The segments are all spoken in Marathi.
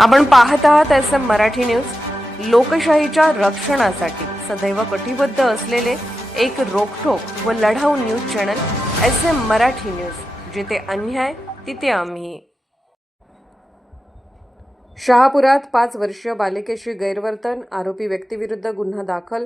आपण पाहत आहात एस एम मराठी न्यूज. लोकशाहीच्या रक्षणासाठी सदैव कटिबद्ध असलेले एक रोखोक व लढाऊ news channel S M Marathi news. जिथे अन्याय तिथे आम्ही. शहापुरात पाच वर्षीय बालिकेशी गैरवर्तन आरोपी व्यक्तीविरुद्ध गुन्हा दाखल.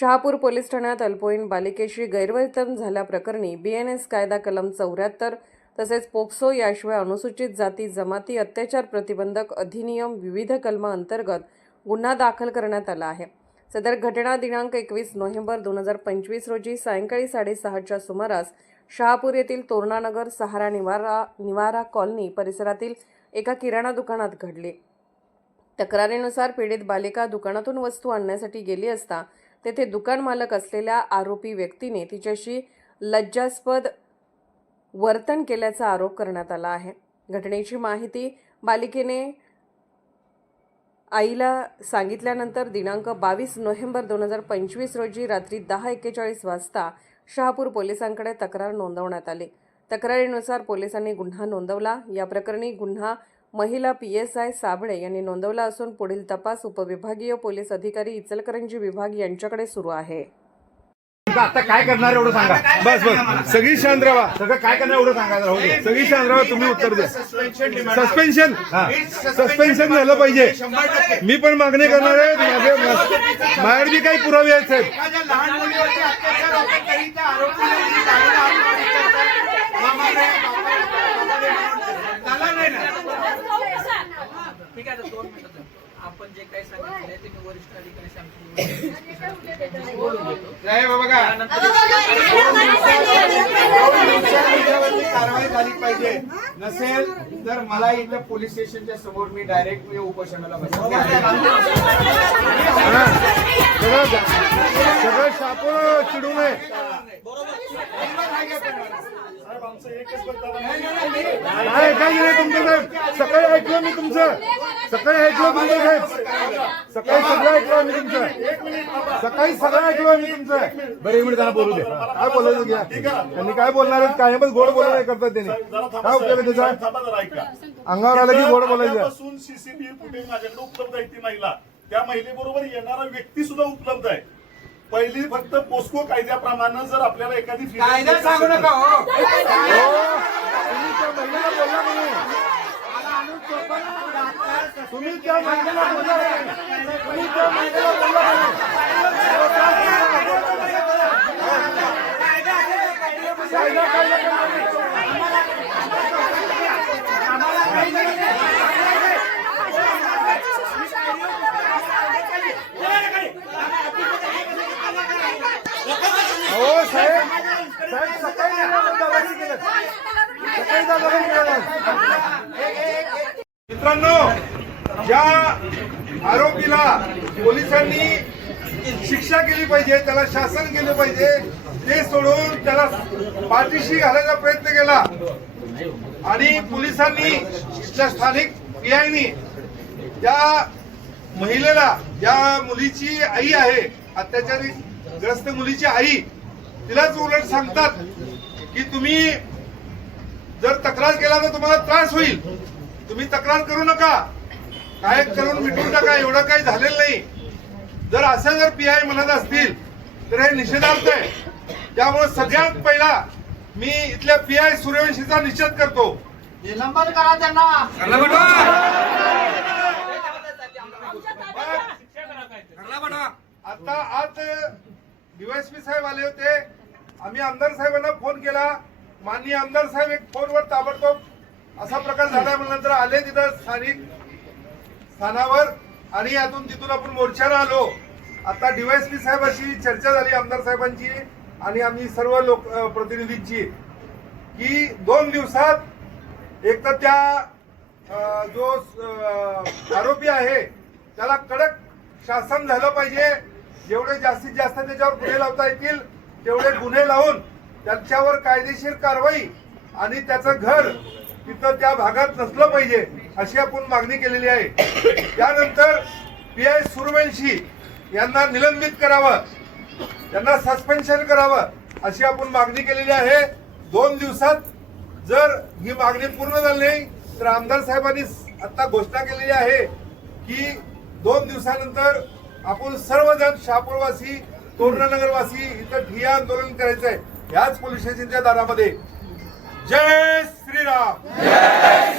शहापूर पोलीस ठाण्यात अल्पवयीन बालिकेशी गैरवर्तन झाल्याप्रकरणी बी एन एस कायदा कलम चौऱ्याहत्तर तसेच पोक्सो याशिवाय अनुसूचित जाती जमाती अत्याचार प्रतिबंधक अधिनियम विविध कलमांतर्गत गुन्हा दाखल करण्यात आला आहे. सदर घटना दिनांक एकवीस नोव्हेंबर दोन हजार पंचवीस रोजी सायंकाळी साडेसहाच्या सुमारास शहापूर येथील तोरणानगर सहारा निवारा निवारा कॉलनी परिसरातील एका किराणा दुकानात घडली. तक्रारीनुसार पीडित बालिका दुकानातून वस्तू आणण्यासाठी गेली असता तेथे दुकान मालक असलेल्या आरोपी व्यक्तीने तिच्याशी लज्जास्पद वर्तन केल्याचा आरोप करण्यात आला आहे. घटनेची माहिती बालिकेने आईला सांगितल्यानंतर दिनांक बावीस नोव्हेंबर दोन हजार पंचवीस रोजी रात्री दहा एक्केचाळीस वाजता शहापूर पोलिसांकडे तक्रार नोंदवण्यात आली. तक्रारीनुसार पोलिसांनी गुन्हा नोंदवला. या प्रकरणी गुन्हा महिला पी एस आय साबळे यांनी नोंदवला असून पुढील तपास उपविभागीय पोलीस अधिकारी इचलकरंजी विभाग यांच्याकडे सुरू आहे. आता काय करणार एवढं सांगा. बस बस. सगळी शांत राहा सगळं काय करणार एवढं सांगा राहू दे. सगळी शांत राहा तुम्ही उत्तर द्या. सस्पेन्शन हा. सस्पेन्शन झालं पाहिजे. मी पण मागणी करणार आहे माझे बाहेर बी काही पुरावे आहेत साहेब. एखाद्या लहान मुलीवरती अत्याचार होतो तरी त्या आरोपीला जामीन आत्महत्या विचारतात. मामाने, बापाने, बापाने त्याला नाही ना ठीक आहे आता दोन मिनिटं. आपण जे काही सांगितले ते मी वरिष्ठ अधिकारी सांगतो बोलून घेतो त्याच्यावरती कारवाई झाली पाहिजे नसेल तर मला इथं पोलीस स्टेशनच्या समोर मी डायरेक्ट मी उपोषणाला हा. सगळं शापूर चिडू नये काय नाही तुमचं सकाळी ऐकलं मी तुमचं सकाळी ऐकलं तुमचं साहेब सकाळी सगळं ऐकलं मी तुमचं. सकाळी सगळं ऐकलं मी तुमचं. बरं एक मिनिट त्यांना बोलू दे. काय बोलायचं घ्या. त्यांनी काय बोलणार आहेत कायमच गोड बोलायला करतात त्यांनी. काय उपयोग आहे त्याचा? अंगावर आलं की गोड बोलायचं. सीसीटीव्ही फुटेज माझ्याकडे उपलब्ध आहे ती महिला. त्या महिलेबरोबर येणारा व्यक्ती सुद्धा उपलब्ध आहे. पहिली फक्त पोस्को कायद्याप्रमाणे जर आपल्याला एखादी फिर्याद कायदा सांगू नका हो तुम्ही त्या महिलेला बोलला का नाही? तुम्ही त्या महिलेला बोलला नाही? तुम्ही त्या महिलेला बोलला? हो साहेब साहेब सकाळी गेल्यावर दादागिरी केलं. सकाळी दादागिरी केलं. मित्रांनो ज्या आरोपीला पोलिसांनी शिक्षा केली पाहिजे त्याला शासन केलं पाहिजे ते सोडून त्याला पाठीशी घालायचा प्रयत्न केला. आणि पोलिसांनी इथल्या स्थानिक पीआयनी त्या महिलेला ज्या मुलीची आई आहे अत्याचारी ग्रस्त मुलीची आई तिलाच उलट सांगतात की तुम्ही जर तक्रार केला तर तुम्हाला त्रास होईल. तुम्ही तक्रार करू नका. काय करून मिटून टाका एवढं काही झालेलं नाही. जर असं जर पीआय म्हणत असतील तर हे निषेधार्थ आहे. त्यामुळे सगळ्यात पहिला मी इथल्या पीआय सूर्यवंशीचा निषेध करतो. निलंबन करा त्यांना. आता आज डीवायसपी साहेब आले होते. आम्ही आमदार साहेबांना फोन केला. माननीय आमदार साहेब एक फोनवर ताबडतोब असा प्रकार झाला नंतर आले तिथं स्थानिक. स्थानावर आणि यातून तिथून आपण मोर्चाला आलो. आता डीवायसपी साहेबांशी चर्चा झाली आमदार साहेबांची आणि आम्ही सर्व लोक प्रतिनिधींची की दोन दिवसात एक तर त्या जो आरोपी आहे त्याला कडक शासन झालं पाहिजे. जेवढे जास्तीत जास्त त्याच्यावर गुन्हे लावता येतील तेवढे गुन्हे लावून त्याच्यावर कायदेशीर कारवाई आणि त्याचं घर तिथं त्या भागात नसलं पाहिजे. अशी आपण मागणी केलेली आहे. त्यानंतर पी आय सुरवंशी यांना निलंबित करावं. त्यांना सस्पेन्शन करावं अशी आपण मागणी केलेली आहे. दोन दिवसात जर ही मागणी पूर्ण झाली नाही तर आमदार साहेबांनी आता घोषणा केलेली आहे की दोन दिवसानंतर आपण सर्वजण शहापूरवासी तोरणानगरवासी इथं ठिया आंदोलन करायचं आहे. याच पोलीस स्टेशनच्या दारामध्ये. जय Shriram.